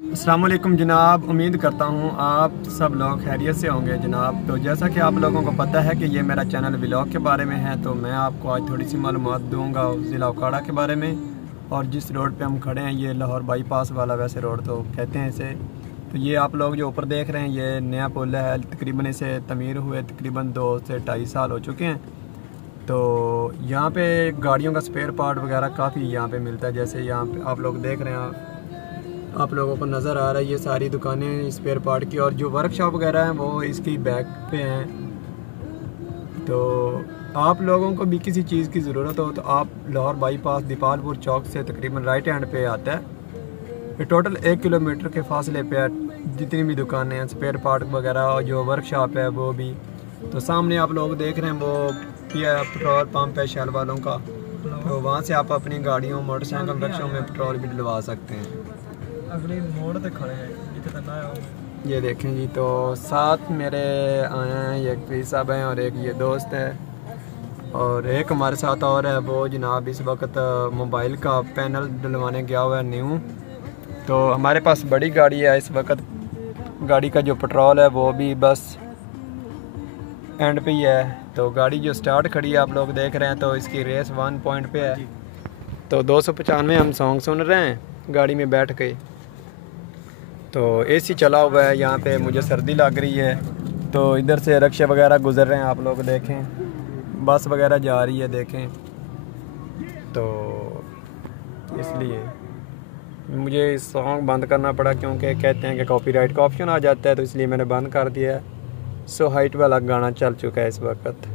अस्सलाम वालेकुम जनाब, उम्मीद करता हूँ आप सब लोग खैरियत से होंगे जनाब। तो जैसा कि आप लोगों को पता है कि ये मेरा चैनल व्लॉग के बारे में है, तो मैं आपको आज थोड़ी सी मालूमात दूंगा ज़िला उकाड़ा के बारे में। और जिस रोड पे हम खड़े हैं ये लाहौर बाईपास वाला वैसे रोड तो कहते हैं इसे। तो ये आप लोग जो ऊपर देख रहे हैं ये नया पुल है, तकरीबन इसे तमीर हुए तकरीबन 2 से 2.5 साल हो चुके हैं। तो यहाँ पे गाड़ियों का स्पेयर पार्ट वगैरह काफ़ी यहाँ पे मिलता है। जैसे यहाँ पे आप लोग देख रहे हैं, आप लोगों को नज़र आ रहा है ये सारी दुकानें स्पेयर पार्ट की, और जो वर्कशॉप वगैरह हैं वो इसकी बैक पे हैं। तो आप लोगों को भी किसी चीज़ की ज़रूरत हो तो आप लाहौर बाईपास दीपालपुर चौक से तकरीबन राइट हैंड पे आता है। ये टोटल 1 किलोमीटर के फासले पे जितनी भी दुकानें हैं स्पेयर पार्ट वगैरह और जो वर्कशॉप है वो भी। तो सामने आप लोग देख रहे हैं वो पेट्रोल पंप है शेल वालों का, तो वहाँ से आप अपनी गाड़ियों मोटरसाइकिल रिक्शों में पेट्रोल भी डलवा सकते हैं। अगले मोड़ पे खड़े हैं जितने तक है। ये देखें जी, तो साथ मेरे आए हैं एक भाई साहब हैं और एक ये दोस्त है, और एक हमारे साथ और है वो जनाब इस वक्त मोबाइल का पैनल डलवाने गया हुआ है न्यू। तो हमारे पास बड़ी गाड़ी है इस वक्त, गाड़ी का जो पेट्रोल है वो भी बस एंड पे ही है। तो गाड़ी जो स्टार्ट खड़ी है आप लोग देख रहे हैं, तो इसकी रेस 1 पॉइंट पे है। तो 295 हम सॉन्ग सुन रहे हैं गाड़ी में बैठ के। तो एसी चला हुआ है, यहाँ पे मुझे सर्दी लग रही है। तो इधर से रिक्शे वगैरह गुजर रहे हैं, आप लोग देखें बस वगैरह जा रही है देखें। तो इसलिए मुझे इस सॉन्ग बंद करना पड़ा क्योंकि कहते हैं कि कॉपीराइट का ऑप्शन आ जाता है, तो इसलिए मैंने बंद कर दिया है। सो हाइट वाला गाना चल चुका है इस वक्त।